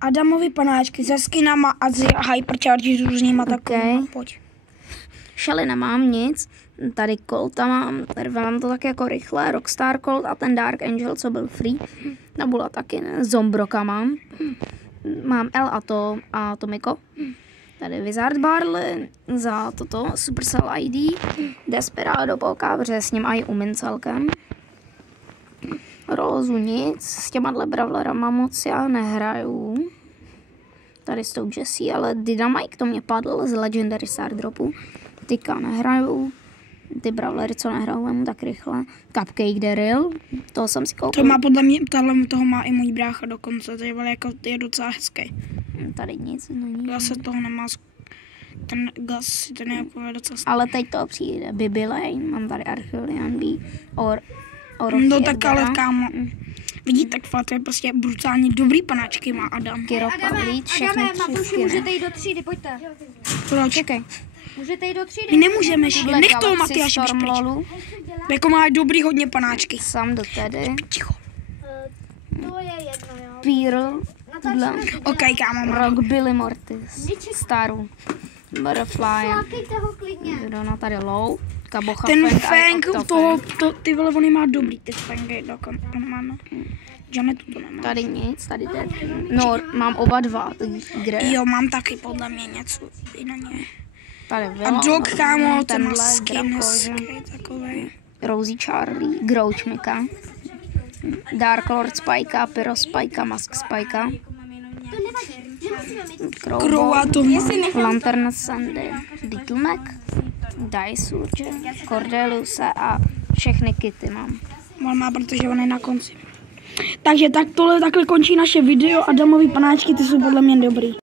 Adamovi panáčky se skinama a s hypercharge s různýma takovýma, pojď. Shelly nemám nic, tady Colta mám, tady mám to tak jako rychle, Rockstar Colt a ten Dark Angel, co byl free, Nebula taky ne, Zombroka mám L a Tomiko, tady Wizard Barley, za toto Supercell ID, Desperado Polka, protože s ním aj umím celkem, Rózu nic, s těma brawlerama moc já nehraju, tady s tou Jessie, ale Dynamite to mě padl z Legendary Star Dropu, Tyka nehraju, ty brawlery, co nehraju, vemu tak rychle. Cupcake Daryl, toho jsem si koupil. To má podle mě, toho má i můj brácha dokonce, takže jako je docela hezký. Tady nic není. Zase toho nemá, ten Gas, ten je jako docela. Ale teď to přijde, Bibi Lane, mám tady Archelian B, no tak ale kámo, vidíte, to je prostě brutálně dobrý panáčky má Adam. Kiro Pavlík, všechny Matouši, můžete jít do třídy, pojďte. Proč? Čekej. Můžete jít do třídy. My nemůžeme šít, nech toho Matyáše pryč. Jako má dobrý hodně panáčky. Sam do tedy. Ticho. To je jedno, jo. Pearl, tuhle. OK, kámo, mám. Rock Billy Mortis, Staru, Butterfly, Lákejte ho klidně. Zrovna tady Low, Kabocha, Ten Fang, Fang, ty vole, on má dobrý, ty Fangy, on má, no. Janetu to nemá. Tady nic, tady Dead. No, mám oba dva, kde? Jo, mám taky podle mě něco i na ně. Tady A Dog, kámo, ten má tenhle, skin Draco, hezký takovej. Rosie Charlie, Grouch Mika, Dark Lord Spike, Pyro Spike, Mask Spike, To nevadí, že musíme mít. Crow a to má. Lantern Sandy, Beetle Mac, Dice Urge, Cordeliuse a všechny kity mám. On má, protože on je na konci. Takže takhle končí naše video. Adamovi panáčky, ty jsou podle mě dobrý.